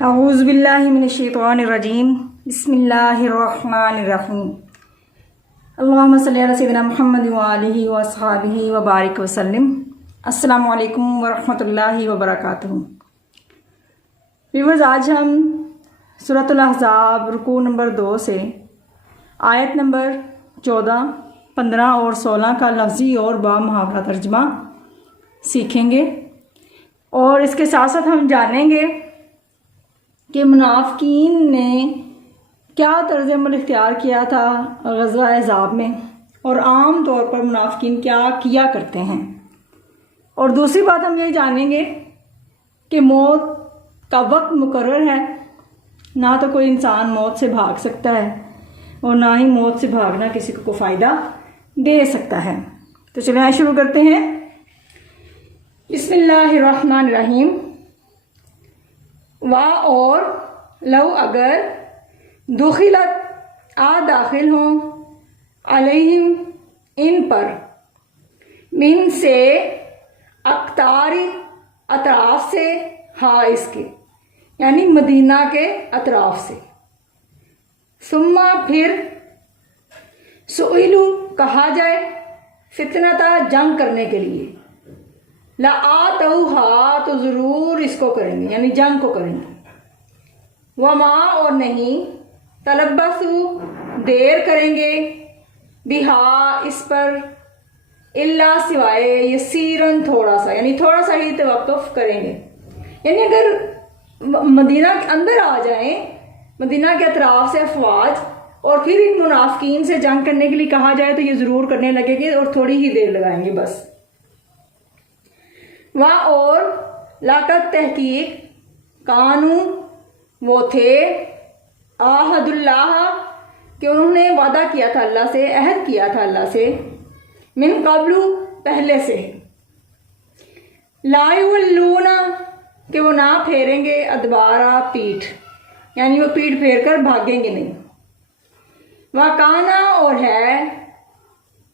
اعوذ باللہ من الشیطان الرجیم بسم اللہ الرحمن الرحیم اللہم صلی علی سیدنا محمد وآلہ واصحابہ وبارک وسلم۔ السلام علیکم ورحمۃ اللہ وبرکاتہ۔ ویورز، آج ہم سورۃ الاحزاب رکوع نمبر 2 سے آیت نمبر 14، 15 اور 16 کا لفظی اور با محاورہ ترجمہ سیکھیں گے، اور اس کے ساتھ ساتھ ہم جانیں گے کہ منافقین نے کیا طرز عمل اختیار کیا تھا غزوہ احزاب میں، اور عام طور پر منافقین کیا کیا کرتے ہیں۔ اور دوسری بات ہم یہ جانیں گے کہ موت کا وقت مقرر ہے، نہ تو کوئی انسان موت سے بھاگ سکتا ہے اور نہ ہی موت سے بھاگنا کسی کو فائدہ دے سکتا ہے۔ تو چلیں آئے شروع کرتے ہیں۔ بسم اللہ الرحمن الرحیم۔ اور لو اگر دخلت داخل ہوں علیہم ان پر من سے اقطاری اطراف سے، اس کے یعنی مدینہ کے اطراف سے، ثم پھر سئلو کہا جائے فتنتا جنگ کرنے کے لیے، لآتوہا تو ضرور اس کو کریں گے، یعنی جنگ کو کریں گے، وما اور نہیں، تلبسو دیر کریں گے، بہا اس پر، الا سوائے، یسیرن تھوڑا سا، یعنی تھوڑا سا ہی توقف کریں گے۔ یعنی اگر مدینہ کے اندر آ جائیں، مدینہ کے اطراف سے افواج، اور پھر ان منافقین سے جنگ کرنے کے لیے کہا جائے تو یہ ضرور کرنے لگیں گے اور تھوڑی ہی دیر لگائیں گے بس۔ اور لاقت تحقیق، کانو وہ تھے، عہد اللہ کہ انہوں نے وعدہ کیا تھا اللہ سے، عہد کیا تھا اللہ سے، من قبل پہلے سے، لا یولون کہ وہ نہ پھیریں گے، ادبارا پیٹھ، یعنی وہ پیٹھ پھیر کر بھاگیں گے نہیں۔ وکانا اور ہے،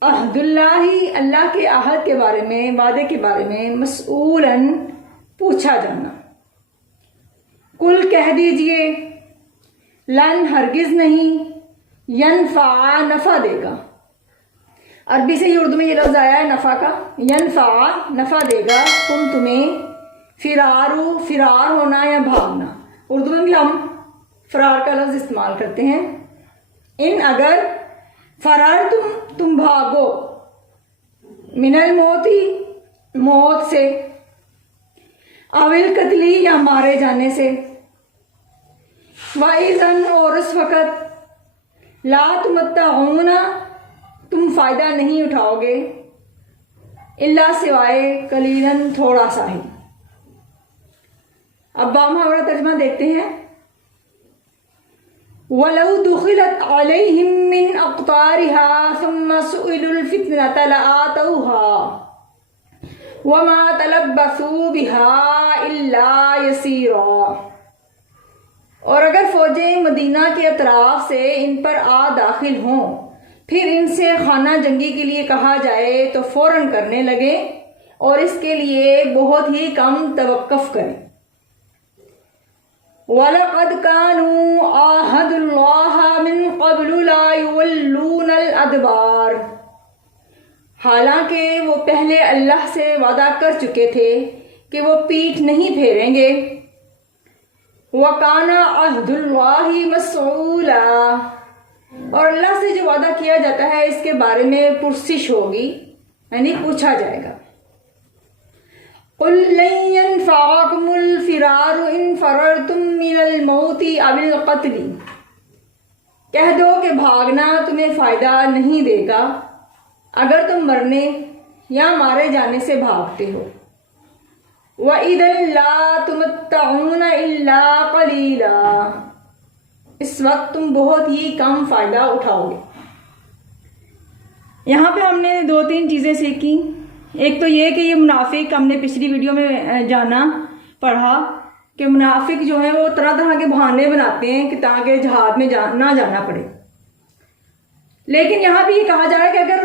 عہد اللہ اللہ کے عہد کے بارے میں، وعدے کے بارے میں، مسئولاً پوچھا جانا۔ کل کہہ دیجئے، لن ہرگز نہیں، ینفع نفع دے گا، عربی سے ہی اردو میں یہ لفظ آیا ہے نفع کا، ینفع نفع دے گا، تم تمہیں، فرارو فرار ہونا یا بھاگنا، اردو میں بھی ہم فرار کا لفظ استعمال کرتے ہیں۔ ان اگر فرار تم بھاگو، من الموتی موت سے، اول قتلی یا مارے جانے سے، وَإِذًا اور اس وقت، لا تمتعون تم فائدہ نہیں اٹھاؤ گے، الا سوائے قلیلاً تھوڑا سا ہی۔ اب با محاورہ ترجمہ دیکھتے ہیں۔ وَلَوْ دُخِلَتْ عَلَيْهِمْ مِنْ أَقْطَارِهَا ثُمَّ سُئِلُوا الْفِتْنَةَ لَآتَوْهَا وَمَا تَلَبَّثُوا بِهَا إِلَّا يَسِيرًا۔ اور اگر فوجیں مدینہ کے اطراف سے ان پر داخل ہوں، پھر ان سے خانہ جنگی کے لیے کہا جائے تو فوراً کرنے لگے، اور اس کے لیے بہت ہی کم توقف کریں۔ وَلَقَدْ كَانُوا عَاهَدُوا اللَّهَ مِن قَبْلُ لَا يُوَلُّونَ الْأَدْبَارَ حالانکہ وہ پہلے اللہ سے وعدہ کر چکے تھے کہ وہ پیٹھ نہیں پھیریں گے۔ وَكَانَ عَهْدُ اللَّهِ مَسْئُولًا اور اللہ سے جو وعدہ کیا جاتا ہے اس کے بارے میں پرسش ہوگی، یعنی پوچھا جائے گا۔ قُلْ لَن يَنفَعَكُمُ الْفِرَارُ إِن فَرَرْتُم مِّنَ الْمَوْتِ أَوِ الْقَتْلِ کہہ دو کہ بھاگنا تمہیں فائدہ نہیں دے گا اگر تم مرنے یا مارے جانے سے بھاگتے ہو۔ وَإِذًا لَّا تُمَتَّعُونَ إِلَّا قَلِيلًا اس وقت تم بہت ہی کم فائدہ اٹھاؤ گے۔ یہاں پہ ہم نے 2-3 چیزیں سیکھی۔ ایک تو یہ کہ یہ منافق، ہم نے پچھلی ویڈیو میں جانا پڑھا کہ منافق جو ہیں وہ طرح طرح کے بہانے بناتے ہیں کہ تاکہ جہاد میں نہ جانا پڑے، لیکن یہاں بھی یہ کہا جا رہا ہے کہ اگر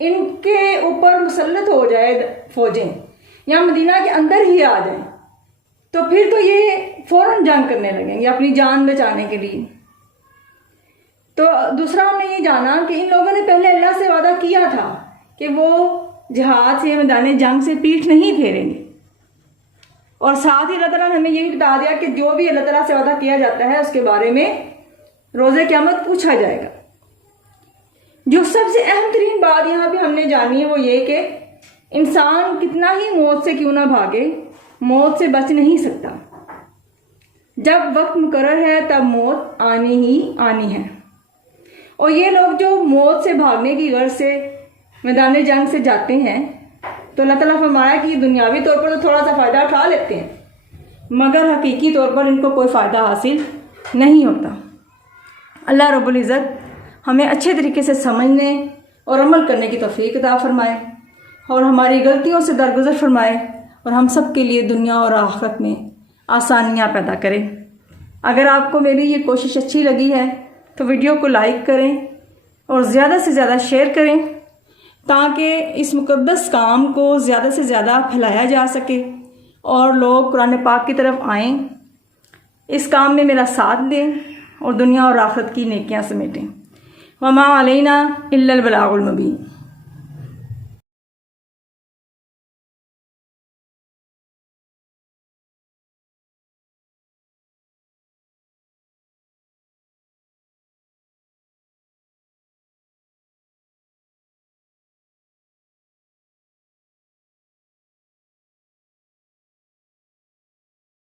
ان کے اوپر مسلط ہو جائے فوجیں یا مدینہ کے اندر ہی آ جائیں تو پھر تو یہ فوراً جنگ کرنے لگیں گے اپنی جان بچانے کے لیے۔ تو دوسرا ہم نے یہ جانا کہ ان لوگوں نے پہلے اللہ سے وعدہ کیا تھا کہ وہ جہاد سے، میدان جنگ سے پیٹھ نہیں پھیریں گے، اور ساتھ ہی اللہ تعالیٰ نے ہمیں یہ بھی بتا دیا کہ جو بھی اللہ تعالیٰ سے وعدہ کیا جاتا ہے اس کے بارے میں روز قیامت پوچھا جائے گا۔ جو سب سے اہم ترین بات یہاں پہ ہم نے جانی ہے وہ یہ کہ انسان کتنا ہی موت سے کیوں نہ بھاگے، موت سے بچ نہیں سکتا۔ جب وقت مقرر ہے تب موت آنی ہی آنی ہے۔ اور یہ لوگ جو موت سے بھاگنے کی غرض سے میدان جنگ سے جاتے ہیں تو اللہ تعالیٰ فرمایا کہ یہ دنیاوی طور پر تو تھوڑا سا فائدہ اٹھا لیتے ہیں، مگر حقیقی طور پر ان کو کوئی فائدہ حاصل نہیں ہوتا۔ اللہ رب العزت ہمیں اچھے طریقے سے سمجھنے اور عمل کرنے کی توفیق عطا فرمائے، اور ہماری غلطیوں سے درگزر فرمائے، اور ہم سب کے لیے دنیا اور آخرت میں آسانیاں پیدا کرے۔ اگر آپ کو میری یہ کوشش اچھی لگی ہے تو ویڈیو کو لائک کریں اور زیادہ سے زیادہ شیئر کریں تاکہ اس مقدس کام کو زیادہ سے زیادہ پھیلایا جا سکے اور لوگ قرآن پاک کی طرف آئیں، اس کام میں میرا ساتھ دیں اور دنیا اور آخرت کی نیکیاں سمیٹیں۔ وما علینا الا البلاغ المبین۔